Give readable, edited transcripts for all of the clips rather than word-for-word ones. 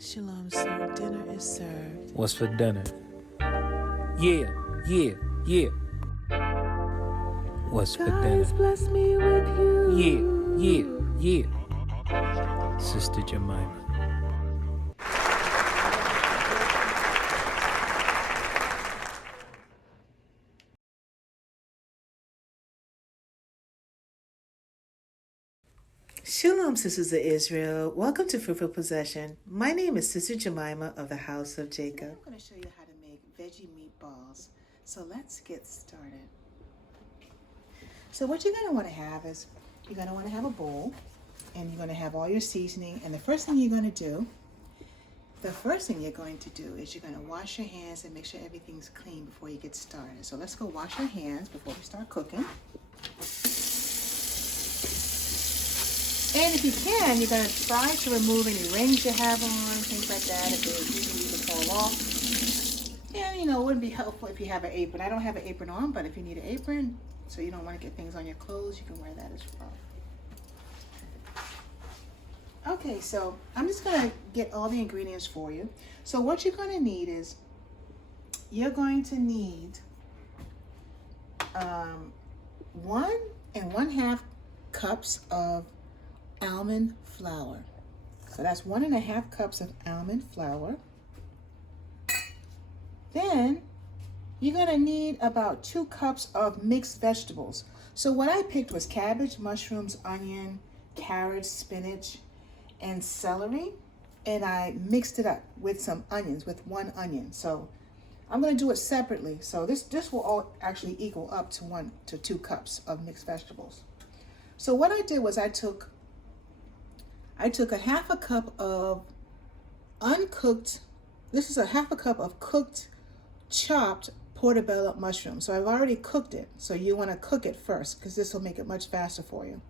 Shalom, sir. Dinner is served. What's for dinner? Yeah. What's for God dinner? has blessed me with you. Yeah. Sister Jemima. Shalom, sisters of Israel. Welcome to Fruitful Possession. My name is Sister Jemima of the House of Jacob. I'm going to show you how to make veggie meatballs. So let's get started. So what you're going to want to have is, you're going to want to have a bowl, and you're going to have all your seasoning. And the first thing you're going to do is you're going to wash your hands and make sure everything's clean before you get started. So let's go wash our hands before we start cooking. And if you can, you're going to try to remove any rings you have on, things like that, if they're easy to fall off. And, it wouldn't be helpful if you have an apron. I don't have an apron on, but if you need an apron, so you don't want to get things on your clothes, you can wear that as well. Okay, so I'm just going to get all the ingredients for you. So what you're going to need is, you're going to need 1 1/2 cups of almond flour. So that's 1 1/2 cups of almond flour. Then you're going to need about 2 cups of mixed vegetables. So what I picked was cabbage, mushrooms, onion, carrots, spinach, and celery. And I mixed it up with some onions, with 1 onion. So I'm going to do it separately. So this will all actually equal up to 1 to 2 cups of mixed vegetables. So what I did was I took a 1/2 cup of uncooked, this is a 1/2 cup of cooked, chopped portobello mushrooms. So I've already cooked it. So you want to cook it first because this will make it much faster for you.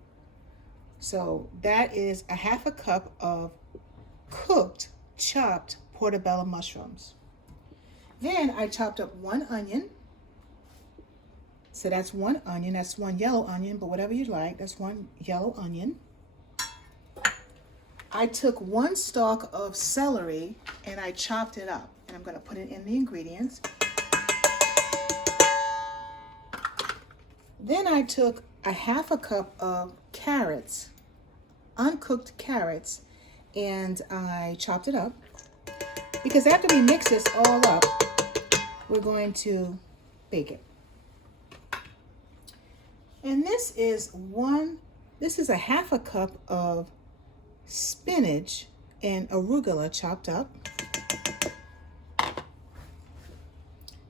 So that is a 1/2 cup of cooked, chopped portobello mushrooms. Then I chopped up 1 onion. So that's 1 onion. That's 1 yellow onion, but whatever you like, that's 1 yellow onion. I took 1 stalk of celery and I chopped it up, and I'm going to put it in the ingredients. Then I took a 1/2 cup of carrots, uncooked carrots, and I chopped it up, because after we mix this all up, we're going to bake it. And this is a 1/2 cup of spinach and arugula chopped up.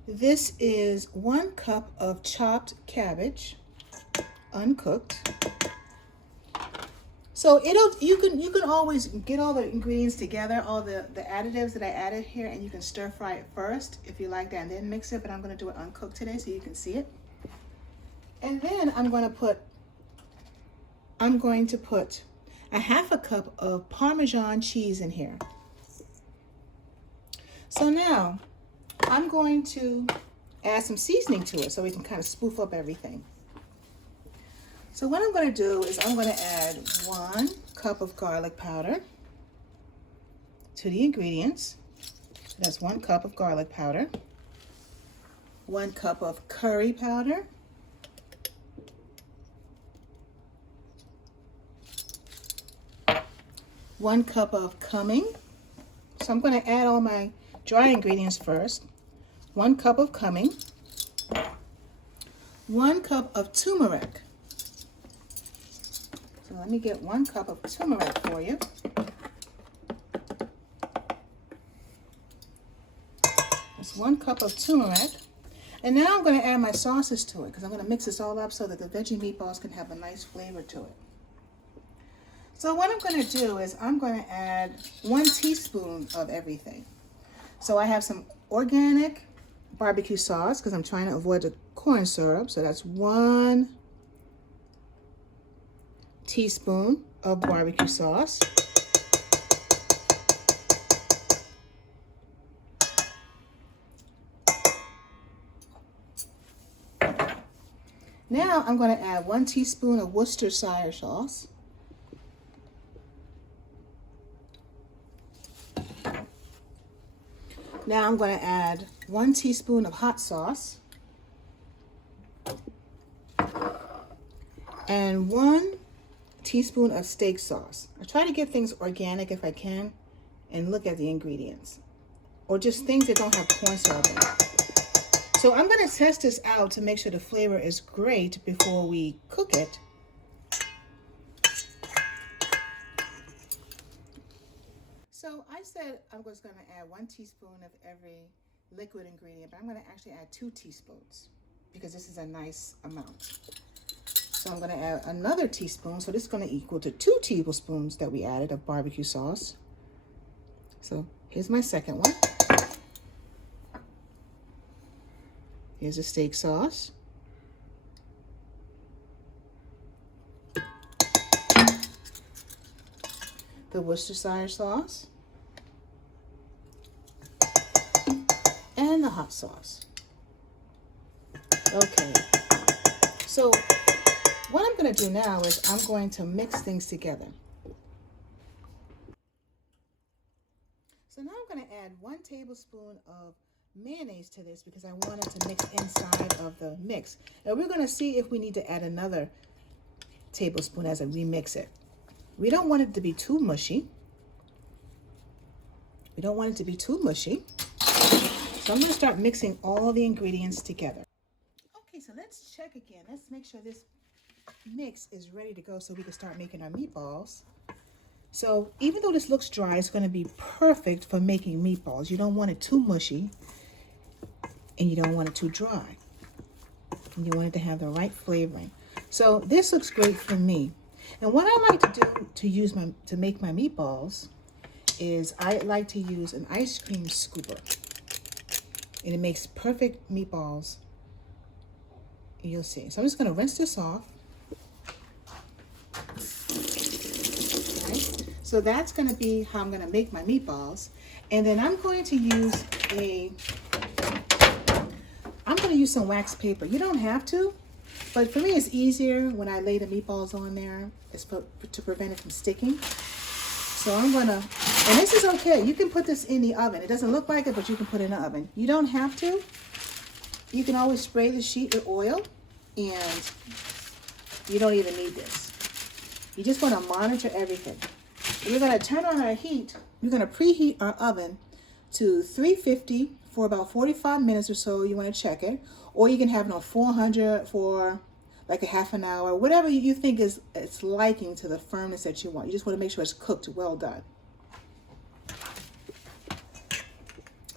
This is 1 cup of chopped cabbage, uncooked. So you can always get all the ingredients together, all the additives that I added here, and you can stir fry it first if you like that, and then mix it. But I'm going to do it uncooked today so you can see it. And then I'm going to put a 1/2 cup of Parmesan cheese in here. So now I'm going to add some seasoning to it so we can kind of spoof up everything. So what I'm going to do is I'm going to add 1 cup of garlic powder to the ingredients. That's 1 cup of garlic powder. 1 cup of curry powder. 1 cup of cumin. So I'm going to add all my dry ingredients first. 1 cup of cumin. 1 cup of turmeric. So let me get 1 cup of turmeric for you. That's 1 cup of turmeric. And now I'm going to add my sauces to it, because I'm going to mix this all up so that the veggie meatballs can have a nice flavor to it. So what I'm going to do is I'm going to add 1 teaspoon of everything. So I have some organic barbecue sauce, because I'm trying to avoid the corn syrup. So that's 1 teaspoon of barbecue sauce. Now I'm going to add 1 teaspoon of Worcestershire sauce. Now I'm going to add 1 teaspoon of hot sauce and 1 teaspoon of steak sauce. I try to get things organic if I can and look at the ingredients, or just things that don't have cornstarch in it. So I'm going to test this out to make sure the flavor is great before we cook it. So I said I was going to add 1 teaspoon of every liquid ingredient, but I'm going to actually add 2 teaspoons because this is a nice amount. So I'm going to add another teaspoon. So this is going to equal to 2 tablespoons that we added of barbecue sauce. So here's my second one. Here's the steak sauce. The Worcestershire sauce. And the hot sauce. Okay. So what I'm going to do now is I'm going to mix things together. So now I'm going to add 1 tablespoon of mayonnaise to this because I want it to mix inside of the mix. And we're going to see if we need to add another tablespoon as I remix it. We don't want it to be too mushy. We don't want it to be too mushy. So I'm going to start mixing all the ingredients together. Okay, so let's check again. Let's make sure this mix is ready to go so we can start making our meatballs. So even though this looks dry, it's going to be perfect for making meatballs. You don't want it too mushy and you don't want it too dry. And you want it to have the right flavoring. So this looks great for me. And what I like to do to make my meatballs is I like to use an ice cream scooper. And it makes perfect meatballs. You'll see. So I'm just going to rinse this off. So that's going to be how I'm going to make my meatballs. And then I'm going to use some wax paper. You don't have to, but for me it's easier when I lay the meatballs on there. It's to prevent it from sticking. So I'm going to, and this is okay. You can put this in the oven. It doesn't look like it, but you can put it in the oven. You don't have to. You can always spray the sheet with oil, and you don't even need this. You just want to monitor everything. We're going to turn on our heat. We're going to preheat our oven to 350 for about 45 minutes or so. You want to check it. Or you can have it on 400 for like a half an hour. Whatever you think is it's liking to the firmness that you want. You just want to make sure it's cooked well done.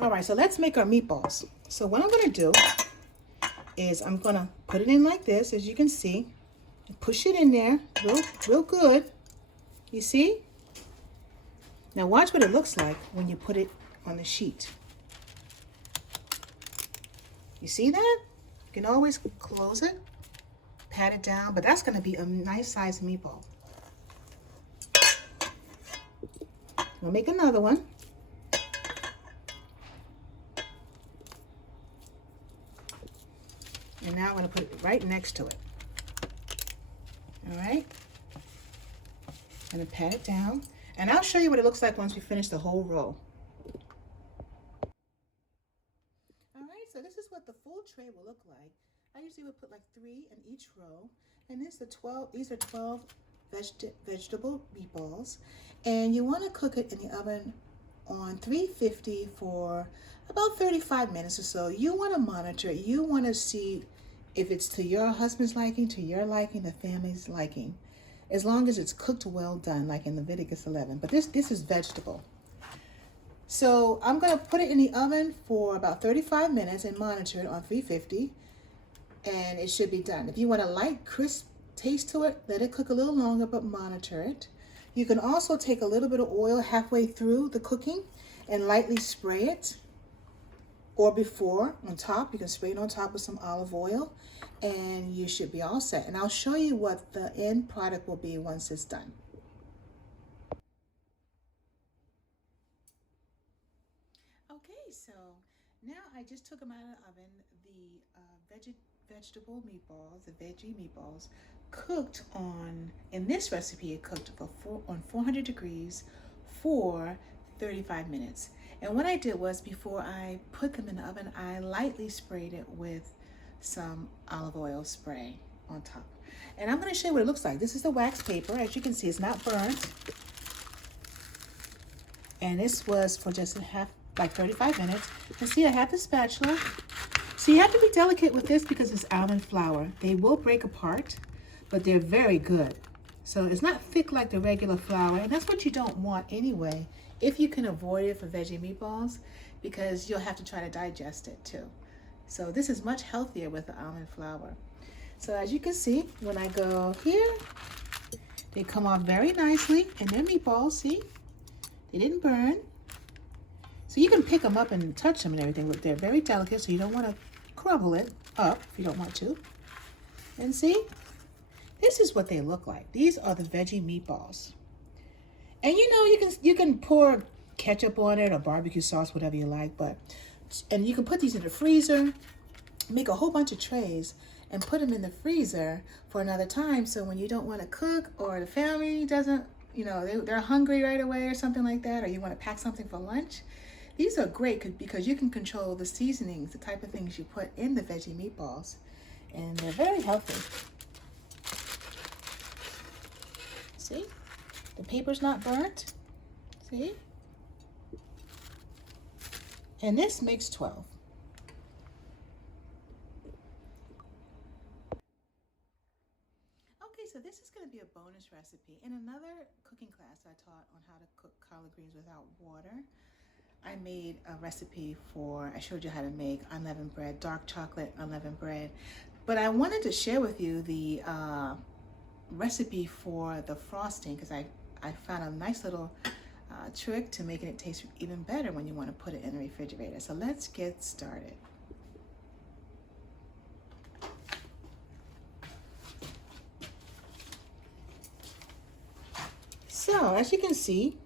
All right, so let's make our meatballs. So what I'm going to do is I'm going to put it in like this, as you can see. Push it in there real good. You see? Now watch what it looks like when you put it on the sheet. You see that? You can always close it, pat it down, but that's going to be a nice sized meatball. We'll make another one. And now I'm going to put it right next to it. All right? I'm going to pat it down. And I'll show you what it looks like once we finish the whole row. All right, so this is what the full tray will look like. I usually would put like 3 in each row. And these are 12 vegetable meatballs. And you want to cook it in the oven on 350 for about 35 minutes or so. You want to monitor it. You want to see if it's to your husband's liking, to your liking, the family's liking. As long as it's cooked well done, like in Leviticus 11. But this is vegetable. So I'm going to put it in the oven for about 35 minutes and monitor it on 350. And it should be done. If you want a light, crisp taste to it, let it cook a little longer, but monitor it. You can also take a little bit of oil halfway through the cooking and lightly spray it. Or before, on top, you can spray it on top with some olive oil. And you should be all set. And I'll show you what the end product will be once it's done. Okay, so now I just took them out of the oven. The vegetable meatballs, the veggie meatballs, cooked on, in this recipe, it cooked on 400 degrees for 35 minutes. And what I did was, before I put them in the oven, I lightly sprayed it with some olive oil spray on top. And I'm going to show you what it looks like. This is the wax paper. As you can see, it's not burnt. And this was for just like 35 minutes. And see, I have the spatula. So you have to be delicate with this because it's almond flour. They will break apart, but they're very good. So it's not thick like the regular flour, and that's what you don't want anyway, if you can avoid it for veggie meatballs, because you'll have to try to digest it too. So this is much healthier with the almond flour. So as you can see, when I go here, they come off very nicely, and they're meatballs, see? They didn't burn. So you can pick them up and touch them and everything, but they're very delicate, so you don't want to crumble it up if you don't want to. And see? This is what they look like. These are the veggie meatballs. And you know, you can pour ketchup on it or barbecue sauce, whatever you like, and you can put these in the freezer, make a whole bunch of trays, and put them in the freezer for another time. So when you don't want to cook, or the family doesn't, you know, they're hungry right away or something like that, or you want to pack something for lunch, these are great because you can control the seasonings, the type of things you put in the veggie meatballs, and they're very healthy. See? The paper's not burnt. See? And this makes 12. Okay, so this is going to be a bonus recipe. In another cooking class I taught on how to cook collard greens without water, I made a recipe I showed you how to make unleavened bread, dark chocolate unleavened bread. But I wanted to share with you the recipe for the frosting, because I found a nice little trick to making it taste even better when you want to put it in the refrigerator. So let's get started. So as you can see,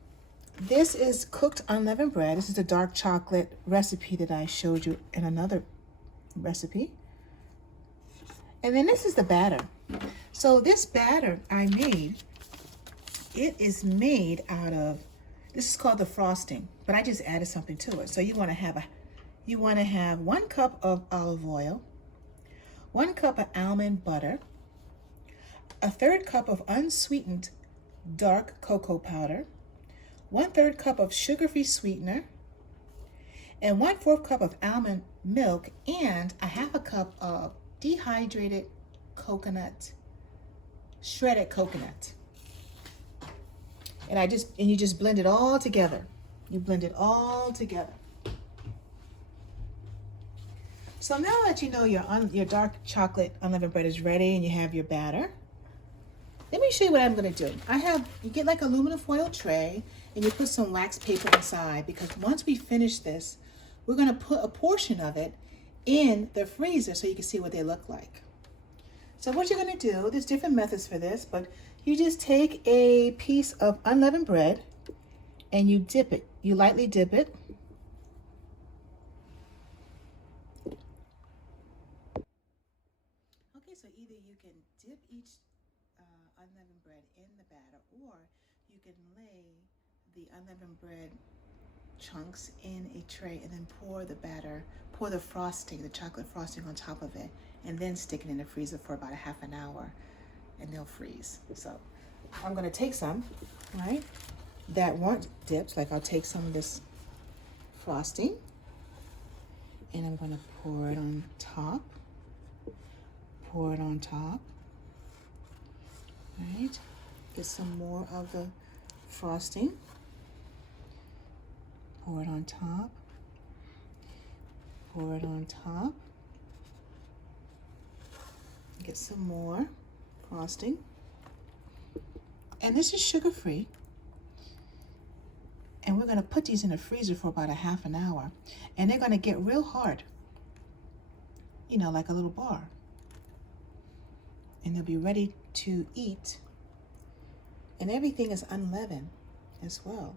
this is cooked unleavened bread. This is the dark chocolate recipe that I showed you in another recipe. And then this is the batter. So this batter I made, it is made out of, this is called the frosting, but I just added something to it. So you want to have 1 cup of olive oil, 1 cup of almond butter, a 1/3 cup of unsweetened dark cocoa powder, 1/3 cup of sugar-free sweetener, and 1/4 cup of almond milk, and a 1/2 cup of dehydrated coconut, shredded coconut. And you just blend it all together. You blend it all together. So now that you know your dark chocolate unleavened bread is ready and you have your batter, let me show you what I'm going to do. You get like an aluminum foil tray and you put some wax paper inside, because once we finish this, we're going to put a portion of it in the freezer so you can see what they look like. So what you're going to do, there's different methods for this, but you just take a piece of unleavened bread and you dip it. You lightly dip it. Okay, so either you can dip each unleavened bread in the batter, or you can lay the unleavened bread chunks in a tray and then pour the frosting, the chocolate frosting on top of it, and then stick it in the freezer for about a 1/2 hour, and they'll freeze. So I'm going to take some, right, that want dips. Like I'll take some of this frosting and I'm going to pour it on top. Pour it on top. Right? Get some more of the frosting. Pour it on top. Pour it on top. Get some more frosting. And this is sugar-free. And we're going to put these in the freezer for about a 1/2 hour. And they're going to get real hard. You know, like a little bar. And they'll be ready to eat. And everything is unleavened as well.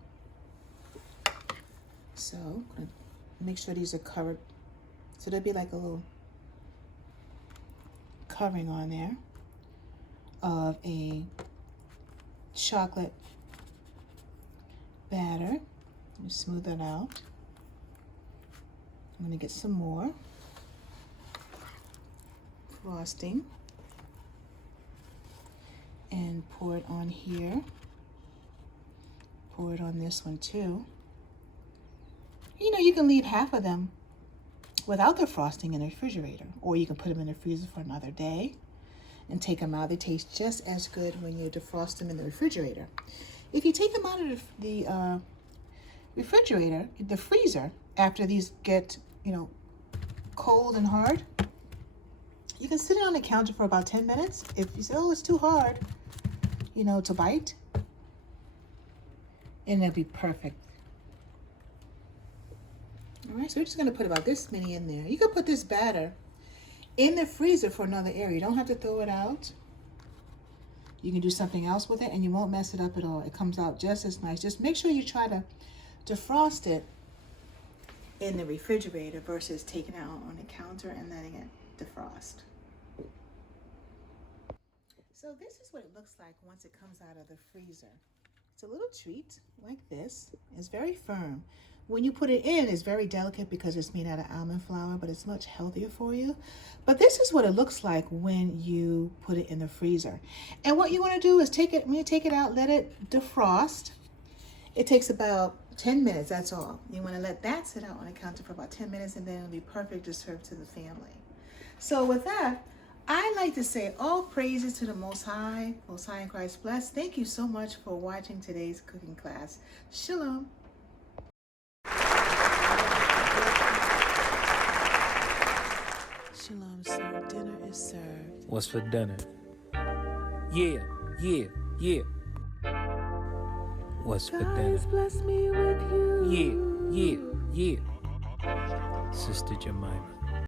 So I'm going to make sure these are covered. So there'll be like a little covering on there of a chocolate batter. Let me smooth that out. I'm going to get some more frosting and pour it on here. Pour it on this one too. You know, you can leave half of them without the frosting in the refrigerator, or you can put them in the freezer for another day and take them out. They taste just as good when you defrost them in the refrigerator. If you take them out of the refrigerator, the freezer, after these get, you know, cold and hard, you can sit it on the counter for about 10 minutes. If you say, oh, it's too hard, you know, to bite, and it'll be perfect. All right, so we're just gonna put about this many in there. You can put this batter in the freezer for another area. You don't have to throw it out. You can do something else with it and you won't mess it up at all. It comes out just as nice. Just make sure you try to defrost it in the refrigerator versus taking it out on the counter and letting it defrost. So this is what it looks like once it comes out of the freezer. It's a little treat like this. It's very firm. When you put it in, it's very delicate because it's made out of almond flour, but it's much healthier for you. But this is what it looks like when you put it in the freezer. And what you want to do is take it, when you take it out, let it defrost. It takes about 10 minutes, that's all. You want to let that sit out on the counter for about 10 minutes, and then it'll be perfect to serve to the family. So with that, I like to say all praises to the Most High in Christ bless. Thank you so much for watching today's cooking class. Shalom. Shalom, sir. Dinner is served. What's for dinner? Yeah, yeah, yeah. What's for dinner? Bless me with you. Yeah, yeah, yeah. Sister Jemima.